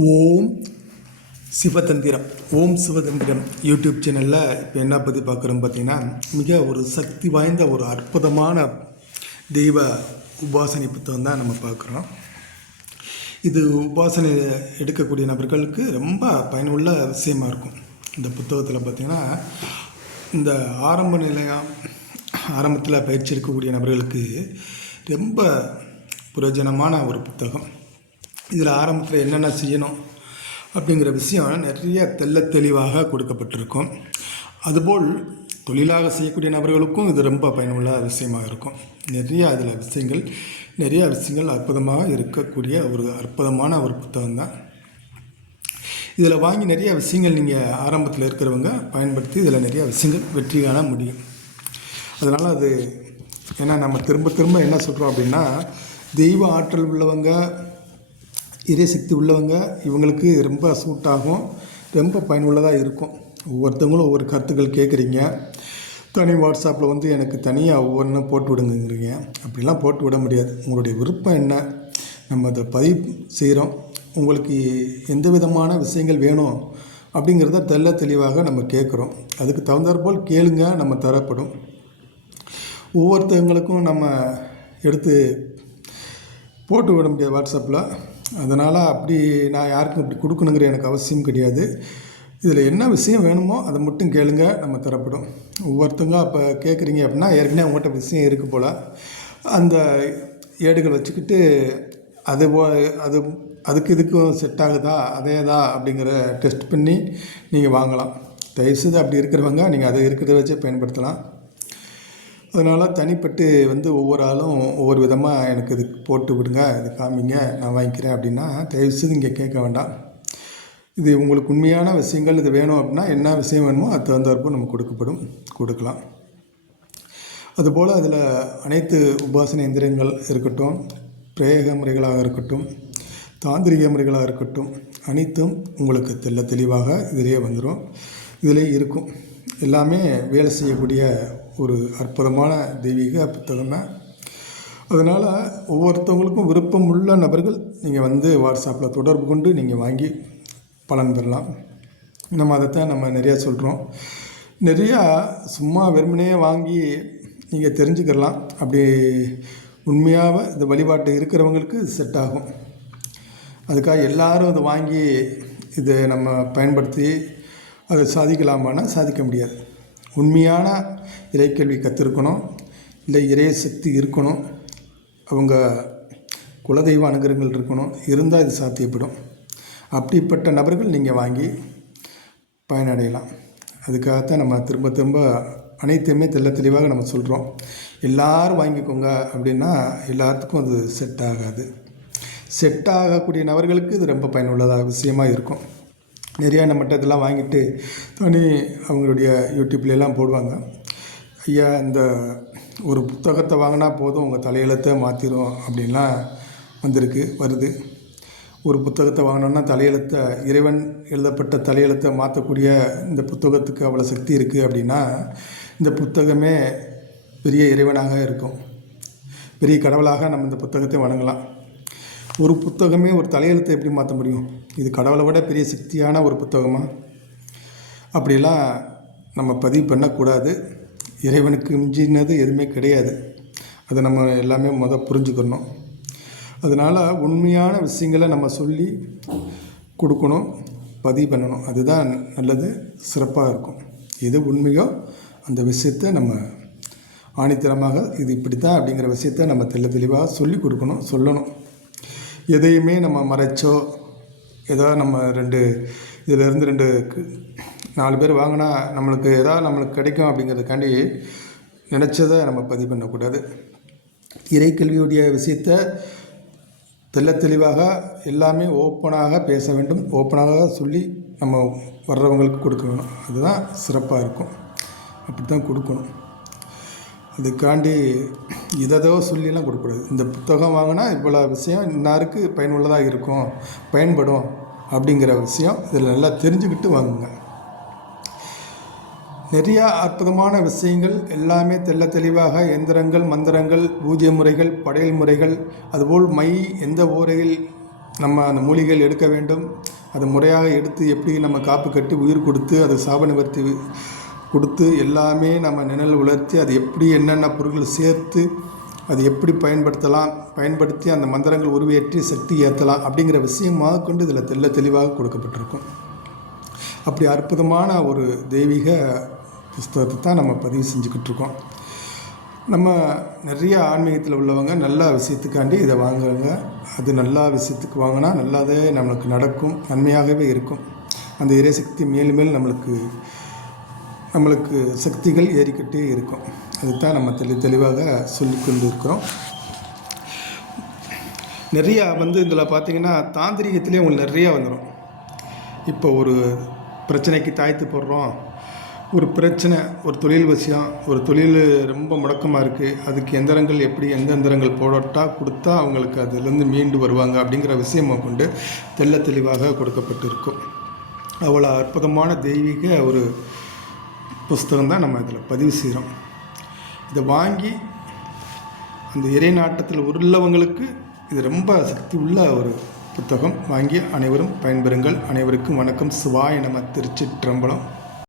ஓம் சிவதந்திரம் YouTube சேனலில் இப்போ என்ன பற்றி பார்க்குறோம் பார்த்தீங்கன்னா, மிக ஒரு சக்தி வாய்ந்த ஒரு அற்புதமான தெய்வ உபாசனை புத்தகம் தான் நம்ம பார்க்குறோம். இது உபாசனை எடுக்கக்கூடிய நபர்களுக்கு ரொம்ப பயனுள்ள விஷயமா இருக்கும். இந்த புத்தகத்தில் பார்த்திங்கன்னா, இந்த ஆரம்பத்தில் பயிற்சி எடுக்கக்கூடிய நபர்களுக்கு ரொம்ப பிரயோஜனமான ஒரு புத்தகம். இதில் ஆரம்பத்தில் என்னென்ன செய்யணும் அப்படிங்கிற விஷயம் நிறைய தெளிவாக கொடுக்கப்பட்டிருக்கும். அதுபோல் தொழிலாக செய்யக்கூடிய நபர்களுக்கும் இது ரொம்ப பயனுள்ள விஷயமாக இருக்கும். நிறைய விஷயங்கள் அற்புதமாக இருக்கக்கூடிய ஒரு அற்புதமான ஒரு புத்தகம் தான். இதில் வாங்கி நிறைய விஷயங்கள் நீங்கள் ஆரம்பத்தில் இருக்கிறவங்க பயன்படுத்தி இதில் நிறைய விஷயங்கள் வெற்றி காண முடியும். அதனால் அது ஏன்னா நம்ம திரும்ப என்ன சொல்கிறோம் அப்படின்னா, தெய்வ ஆற்றல் உள்ளவங்க, இறைசக்தி உள்ளவங்க, இவங்களுக்கு ரொம்ப சூட்டாகும், ரொம்ப பயனுள்ளதாக இருக்கும். ஒவ்வொருத்தவங்களும் ஒவ்வொரு கருத்துக்கள் கேட்குறீங்க. தனி வாட்ஸ்அப்பில் எனக்கு தனியாக ஒவ்வொன்றும் போட்டு விடுங்கிறீங்க. அப்படிலாம் போட்டு விட முடியாது. உங்களுடைய விருப்பம் என்ன, நம்ம அதை பதிவு செய்கிறோம். உங்களுக்கு எந்த விதமான விஷயங்கள் வேணும் அப்படிங்கிறத தெளிவாக நம்ம கேட்குறோம். அதுக்கு தகுந்தாற்போல் கேளுங்க, நம்ம தரப்படும். ஒவ்வொருத்தவங்களுக்கும் நம்ம எடுத்து போட்டு விட முடியாது வாட்ஸ்அப்பில். அதனால் அப்படி நான் யாருக்கும் இப்படி கொடுக்கணுங்கிற எனக்கு அவசியம் கிடையாது. இதில் என்ன விஷயம் வேணுமோ அதை மட்டும் கேளுங்க, நம்ம தரப்படும். ஒவ்வொருத்தங்க அப்போ கேட்குறீங்க அப்படின்னா, ஏற்கனவே அவங்ககிட்ட விஷயம் இருக்குது போல், அந்த ஏடுகள் வச்சுக்கிட்டு அதுக்கு இதுக்கும் செட் ஆகுதா, அதே தான் அப்படிங்கிற டெஸ்ட் பண்ணி நீங்கள் வாங்கலாம். தயவுசெய்து அப்படி இருக்கிறவங்க நீங்கள் அதை இருக்கிறத வச்சே பயன்படுத்தலாம். அதனால் தனிப்பட்டு ஒவ்வொரு ஆளும் ஒவ்வொரு விதமாக எனக்கு இது போட்டு விடுங்க, இது காமிங்க, நான் வாங்கிக்கிறேன் அப்படின்னா தயவுசெய்து இங்கே கேட்க வேண்டாம். இது உங்களுக்கு உண்மையான விஷயங்கள் இது வேணும் அப்படின்னா, என்ன விஷயம் வேணுமோ அது தகுந்தாற்போல் நம்ம கொடுக்கலாம். அதுபோல் அதில் அனைத்து உபாசனை எந்திரங்கள் இருக்கட்டும், பிரேக முறைகளாக இருக்கட்டும், தாந்திரிக முறைகளாக இருக்கட்டும், அனைத்தும் உங்களுக்கு தெளிவாக இதிலே வந்துடும். இதிலே இருக்கும். எல்லாமே வேலை செய்யக்கூடிய ஒரு அற்புதமான தெய்வீக புத்தகம் தான். அதனால் ஒவ்வொருத்தவங்களுக்கும் விருப்பம் உள்ள நபர்கள் நீங்கள் வாட்ஸ்அப்பில் தொடர்பு கொண்டு நீங்கள் வாங்கி பலன் பெறலாம். நம்ம அதைத்தான் நம்ம நிறையா சொல்கிறோம். நிறையா சும்மா வெறுமனே வாங்கி நீங்கள் தெரிஞ்சுக்கலாம். அப்படி உண்மையாக இந்த வழிபாட்டு இருக்கிறவங்களுக்கு செட் ஆகும். அதுக்காக எல்லோரும் அதை வாங்கி இதை நம்ம பயன்படுத்தி அதை சாதிக்கலாமான்னா சாதிக்க முடியாது. உண்மையான இறைக்கல்வி கற்றுருக்கணும், இல்லை இறை சக்தி இருக்கணும், அவங்க குலதெய்வ அனுகிரகங்கள் இருக்கணும். இருந்தால் இது சாத்தியப்படும். அப்படிப்பட்ட நபர்கள் நீங்கள் வாங்கி பயனடையலாம். அதுக்காகத்தான் நம்ம திரும்ப அனைத்தையுமே தெளிவாக நம்ம சொல்கிறோம். எல்லோரும் வாங்கிக்கோங்க அப்படின்னா எல்லாத்துக்கும் அது செட் ஆகாது. செட் ஆகக்கூடிய நபர்களுக்கு இது ரொம்ப பயனுள்ளதாக விஷயமாக இருக்கும். நிறையா நம்மகிட்ட இதெல்லாம் வாங்கிட்டு அவங்களுடைய யூடியூப்லாம் போடுவாங்க. ஐயா, இந்த ஒரு புத்தகத்தை வாங்கினா போதும் உங்கள் தலையெழுத்தை மாற்றிடும் அப்படின்லாம் வருது. ஒரு புத்தகத்தை வாங்கினோன்னா தலையெழுத்தை, இறைவன் எழுதப்பட்ட தலையெழுத்தை மாற்றக்கூடிய இந்த புத்தகத்துக்கு அவ்வளோ சக்தி இருக்குது அப்படின்னா, இந்த புத்தகமே பெரிய இறைவனாக இருக்கும், பெரிய கடவுளாக நம்ம இந்த புத்தகத்தை வணங்கலாம். ஒரு புத்தகமே ஒரு தலையெழுத்தை எப்படி மாற்ற முடியும்? இது கடவுளை விட பெரிய சக்தியான ஒரு புத்தகமாக? அப்படிலாம் நம்ம பதிவு பண்ணக்கூடாது. இறைவனுக்கு மிஞ்சினது எதுவுமே கிடையாது. அதை நம்ம எல்லாமே புரிஞ்சுக்கணும். அதனால் உண்மையான விஷயங்களை நம்ம சொல்லி கொடுக்கணும், பதிவு பண்ணணும். அதுதான் நல்லது, சிறப்பாக இருக்கும். எது உண்மையோ அந்த விஷயத்தை நம்ம ஆணித்தரமாக இது இப்படி தான் அப்படிங்கிற விஷயத்தை நம்ம தெளிவாக சொல்லி கொடுக்கணும், சொல்லணும். எதையுமே நம்ம மறைச்சோ, ஏதாவது நம்ம இதிலேருந்து 4 பேர் வாங்கினா நம்மளுக்கு கிடைக்கும் அப்படிங்கிறதுக்காண்டி நினச்சதை நம்ம பதிவு பண்ணக்கூடாது. இறைக்கல்வியுடைய விஷயத்தை தெளிவாக எல்லாமே ஓப்பனாக பேச வேண்டும், ஓப்பனாக சொல்லி நம்ம வர்றவங்களுக்கு கொடுக்க வேணும். அதுதான் சிறப்பாக இருக்கும். அப்படி தான் கொடுக்கணும். அதுக்காண்டி இதோ சொல்லிலாம் கொடுக்கக்கூடாது. இந்த புத்தகம் வாங்கினா இவ்வளோ விஷயம் இன்னாருக்கு பயனுள்ளதாக இருக்கும், பயன்படும் அப்படிங்கிற விஷயம் இதில் நல்லா தெரிஞ்சுக்கிட்டு வாங்குங்க. நிறையா அற்புதமான விஷயங்கள் எல்லாமே தெளிவாக எந்திரங்கள், மந்திரங்கள், பூஜ்ய முறைகள், படையல் முறைகள், அதுபோல் எந்த ஓரையில் நம்ம அந்த மூலிகைகள் எடுக்க வேண்டும். அதை முறையாக எடுத்து எப்படி நம்ம காப்பு கட்டி உயிர் கொடுத்து அதை சாப நிவர்த்தி கொடுத்து எல்லாமே நம்ம நிழல் உலர்த்தி அது எப்படி என்னென்ன பொருட்கள் சேர்த்து அது எப்படி பயன்படுத்தி அந்த மந்திரங்கள் உருவேற்றி சக்தி ஏற்றலாம் அப்படிங்கிற விஷயமாக கொண்டு இதில் தெளிவாக கொடுக்கப்பட்டிருக்கும். அப்படி அற்புதமான ஒரு தெய்வீக புஸ்தகத்தை தான் நம்ம பதிவு செஞ்சுக்கிட்டு இருக்கோம். நம்ம நிறைய ஆன்மீகத்தில் உள்ளவங்க நல்ல விஷயத்துக்காண்டி இதை வாங்குறாங்க. அது நல்ல விஷயத்துக்கு வாங்கினா நல்லாதே நம்மளுக்கு நடக்கும், நன்மையாகவே இருக்கும். அந்த இறைசக்தி மேலும் மேலும் நம்மளுக்கு சக்திகள் ஏறிக்கிட்டே இருக்கும். அதுதான் நம்ம தெளிவாக சொல்லிக்கொண்டு இருக்கிறோம். நிறையா இதில் பார்த்திங்கன்னா தாந்திரிகத்திலே உங்களுக்கு நிறையா வந்துடும். இப்போ ஒரு பிரச்சனைக்கு தாய்த்து போடுறோம், ஒரு பிரச்சனை, ஒரு தொழில் விஷயம், ஒரு தொழில் ரொம்ப முடக்கமாக இருக்குது, அதுக்கு எந்திரங்கள் எப்படி எந்த எந்திரங்கள் கொடுத்தா அவங்களுக்கு அதிலேருந்து மீண்டு வருவாங்க அப்படிங்கிற விஷயமாக கொண்டு தெளிவாக கொடுக்கப்பட்டிருக்கும். அவ்வளோ அற்புதமான தெய்வீக ஒரு புஸ்தகம் தான் நம்ம இதில் பதிவு செய்கிறோம். இதை வாங்கி அந்த இறை நாட்டத்தில் உள்ளவங்களுக்கு இது ரொம்ப சக்தி உள்ள ஒரு புத்தகம். வாங்கி அனைவரும் பயன்பெறுங்கள். அனைவருக்கும் வணக்கம். சிவாய நம. திருச்சிற்றம்பலம்.